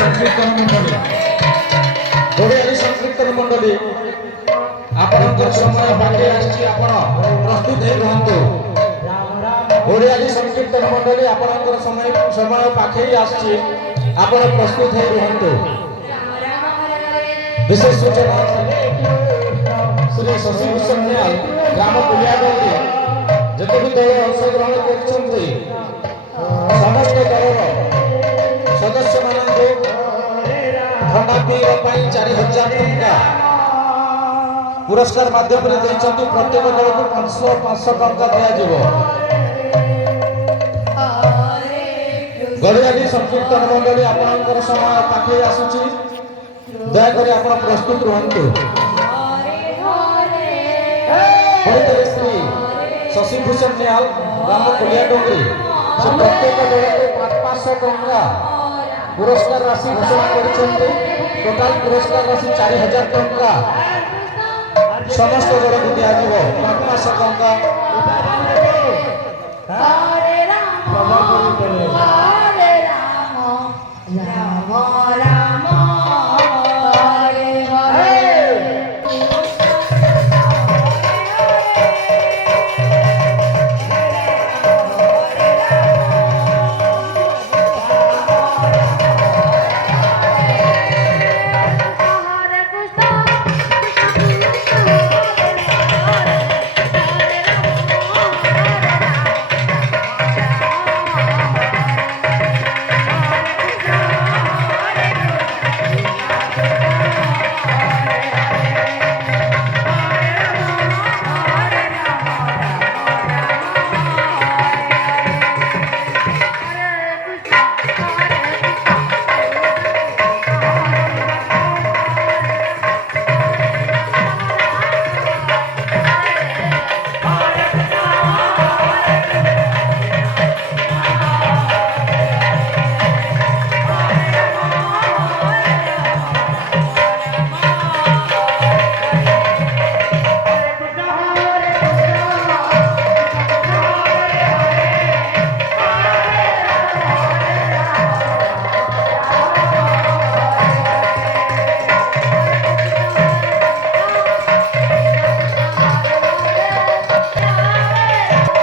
ସଂକୀର୍ତ୍ତନ ମଣ୍ଡଳୀ ଓଡ଼ିଆରୀ ସଂକୀର୍ତ୍ତନ ମଣ୍ଡଳୀ ଆପଣଙ୍କ ସମୟ ପାଖେ ଆସିଛି, ଆପଣ ପ୍ରସ୍ତୁତ ହେଇ ରୁହନ୍ତୁ। ଓଡ଼ିଆରୀ ସଂକୀର୍ତ୍ତନ ମଣ୍ଡଳୀ ଆପଣଙ୍କର ସମୟ ପାଖେଇ ଆସିଛି, ଆପଣ ପ୍ରସ୍ତୁତ ହେଇ ରୁହନ୍ତୁ। विशेष सूचना श्री शशिभूषण निहाल ग्राम पुलियाडंगी जिते भी दल अंशग्रहण कर समस्त दल सदस्य मान ठंडा पीवा 4000 टंका पुरस्कार माध्यम प्रत्येक दल को 500 टंका दिज्व। गड़ियाली संकीर्तन मंडली आपंकर समय पाखे आसूची, दयाकोरी आप प्रस्तुत रुहतु। श्री शशिभूषण निहाल ग्राम कोलियाडोंगरी से प्रत्येक दल को 500 टंका पुरस्कार राशि घोषणा कर टोटाल पुरस्कार राशि 4000 टंका समस्त दल को दिज्व। 500 टंका